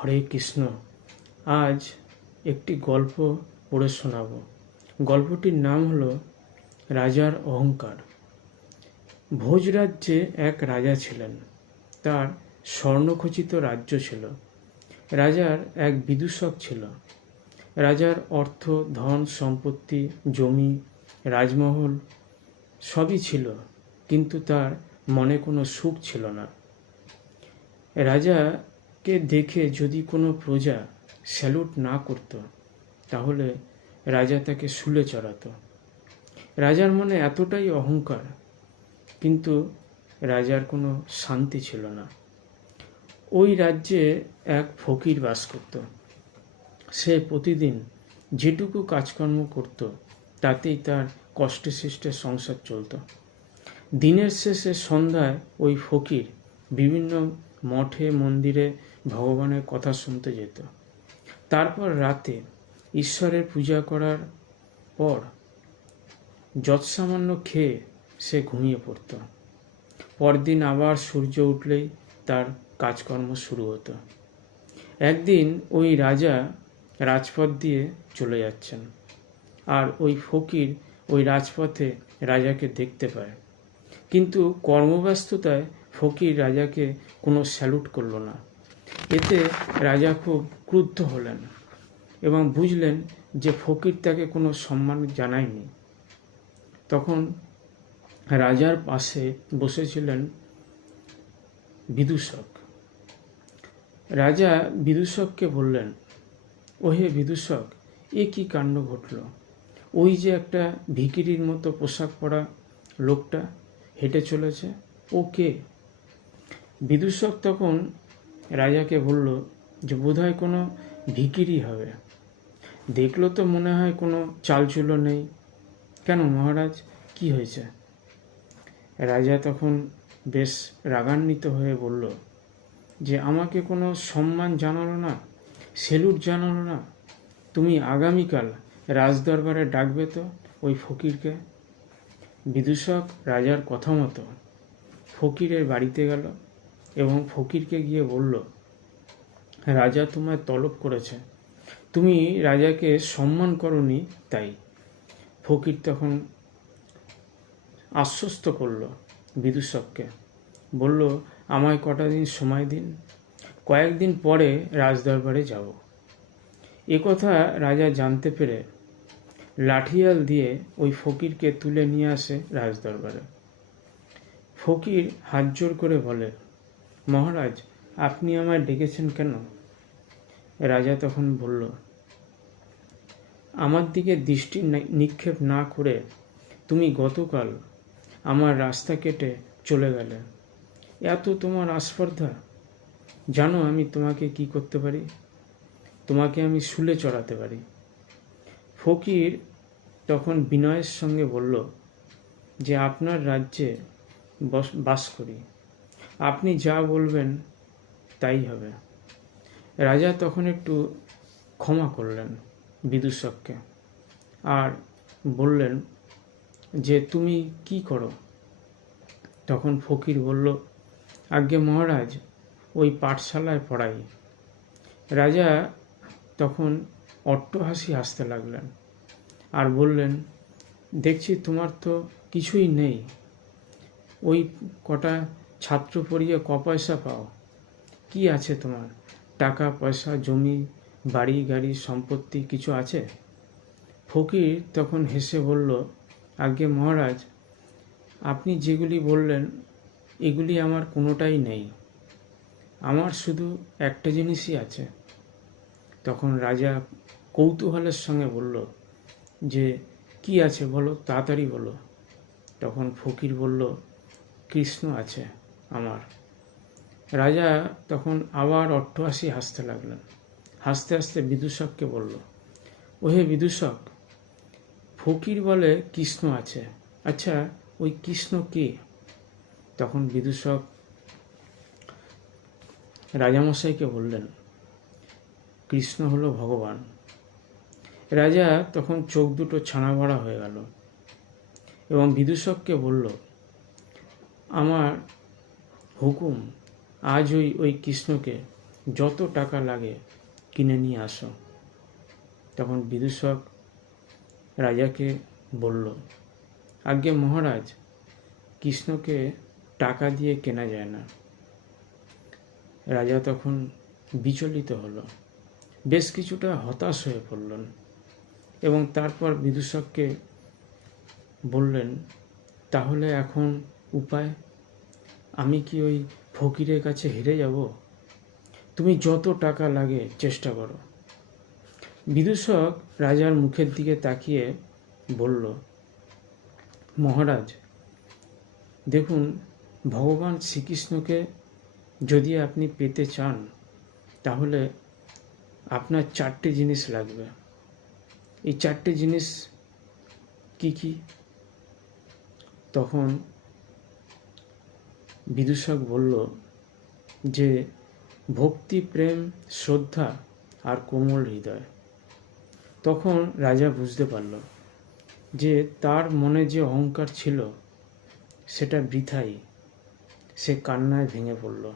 হরে কৃষ্ণ। আজ একটি গল্প পড়ে শোনাব। গল্পটির নাম হলো রাজার অহংকার। ভোজ রাজ্যে এক রাজা ছিলেন। তার স্বর্ণখচিত রাজ্য ছিল। রাজার এক বিদূষক ছিল। রাজার অর্থ, ধন সম্পত্তি, জমি, রাজমহল সবই ছিল, কিন্তু তার মনে কোনো সুখ ছিল না। রাজাকে দেখে যদি কোনো প্রজা স্যালুট না করত, তাহলে রাজা তাকে শুলে চড়াত। রাজার মনে এতটাই অহংকার, কিন্তু রাজার কোনো শান্তি ছিল না। ওই রাজ্যে এক ফকির বাস করত। সে প্রতিদিন যেটুকু কাজকর্ম করত, তাতেই তার কষ্টে সৃষ্টে সংসার চলত। দিনের শেষে সন্ধ্যায় ওই ফকির বিভিন্ন মঠে মন্দিরে ভগবানের কথা শুনতে যেত। তারপর রাতে ঈশ্বরের পূজা করার পর যৎসামান্য খেয়ে সে ঘুমিয়ে পড়ত। পরদিন আবার সূর্য উঠলেই তার কাজকর্ম শুরু হতো। একদিন ওই রাজা রাজপথ দিয়ে চলে যাচ্ছেন, আর ওই ফকির ওই রাজপথে রাজাকে দেখতে পায়, কিন্তু কর্মব্যস্ততায় ফকির রাজাকে কোনো স্যালুট করল না। এতে রাজা খুব ক্রুদ্ধ হলেন এবং বুঝলেন যে ফকির তাকে কোনো সম্মান জানায়নি। তখন রাজার পাশে বসেছিলেন বিদূষক। রাজা বিদূষককে বললেন, ওহে বিদূষক, এ কি কাণ্ড ঘটল? ওই যে একটা ভিখিরির মতো পোশাক পরা লোকটা হেঁটে চলেছে, ও কে? বিদূষক তখন রাজাকে বলল যে বোধহয় কোনো ভিখিরি হবে। দেখলো তো মনে হয় কোনো চালচুলো নেই। কেন মহারাজ, কি হয়েছে? রাজা তখন বেশ রাগান্বিত হয়ে বলল যে আমাকে কোনো সম্মান জানালো না, সেলুট জানালো না। তুমি আগামীকাল রাজদরবারে ডাকবে তো ওই ফকিরকে। বিদূষক রাজার কথা মতো ফকিরের বাড়িতে গেল এবং ফকিরকে গিয়ে বলল, রাজা তোমায় তলব করেছে, তুমি রাজাকে সম্মান করনি তাই। ফকির তখন আশ্বস্ত করল বিদূষককে, বলল, আমায় কটা দিন সময় দিন, কয়েকদিন পরে রাজদরবারে যাব। একথা রাজা জানতে পেরে লাঠিয়াল দিয়ে ওই ফকিরকে তুলে নিয়ে আসে রাজদরবারে। ফকির হাত জোর করে বলে, মহারাজ, আপনি আমায় ডেকেছেন কেন? রাজা তখন বলল, আমার দিকে দৃষ্টি নিক্ষেপ না করে তুমি গতকাল আমার রাস্তা কেটে চলে গেলে। এত তোমার আস্পর্ধা! জানো আমি তোমাকে কি করতে পারি? তোমাকে আমি শুলে চড়াতে পারি। ফকির তখন বিনয়ের সঙ্গে বলল যে আপনার রাজ্যে বাস করি, আপনি যা বলবেন তাই হবে। রাজা তখন একটু ক্ষমা করলেন বিদূষককে আর বললেন যে তুমি কি করো? তখন ফকির বলল, আজ্ঞে মহারাজ, ওই পাঠশালায় পড়াই। রাজা তখন অট্টহাসি হাসতে লাগলেন আর বললেন, দেখছি তোমার তো কিছুই নেই। ওই কটা ছাত্র পড়িয়ে ক পয়সা পাও? কি আছে তোমার? টাকা পয়সা, জমি, বাড়ি গাড়ি, সম্পত্তি কিছু আছে? ফকির তখন হেসে বলল, আজ্ঞে মহারাজ, আপনি যেগুলি বললেন এগুলি আমার কোনোটাই নেই। আমার শুধু একটা জিনিসই আছে। তখন রাজা কৌতূহলের সঙ্গে বলল যে কি আছে বলো, তাড়াতাড়ি বলো। তখন ফকির বলল, কৃষ্ণ আছে আমার। রাজা তখন আবার অট্টহাসি হাসতে লাগলেন। হাসতে হাসতে বিদূষককে বলল, ওহে বিদূষক, ফকির বলে কৃষ্ণ আছে, আচ্ছা ওই কৃষ্ণ কে? তখন বিদূষক রাজামশাইকে বললেন, কৃষ্ণ হলো ভগবান। রাজা তখন চোখ দুটো ছানা ভরা হয়ে গেল এবং বিদূষককে বলল, আমার হুকুম, আজ ওই কৃষ্ণকে যত টাকা লাগে কিনে নিয়ে আসো। তখন বিদূষক রাজাকে বলল, আজ্ঞে মহারাজ, কৃষ্ণকে টাকা দিয়ে কেনা যায় না। রাজা তখন বিচলিত হলো, বেশ কিছুটা হতাশ হয়ে পড়লেন এবং তারপর বিদূষককে বললেন, তাহলে এখন উপায়? আমি কি ওই ফকিরের কাছে হেরে যাব? তুমি যত টাকা লাগে চেষ্টা করো। বিদূষক রাজার মুখের দিকে তাকিয়ে বলল, মহারাজ, দেখুন, ভগবান শ্রীকৃষ্ণকে যদি আপনি পেতে চান তাহলে আপনার 4টে জিনিস লাগবে। এই 4টে জিনিস কি কি? তখন বিদূষক বলল যে ভক্তি, প্রেম, শ্রদ্ধা আর কোমল হৃদয়। তখন রাজা বুঝতে পারল যে তার মনে যে অহংকার ছিল সেটা বৃথাই। সে কান্নায় ভেঙে পড়ল।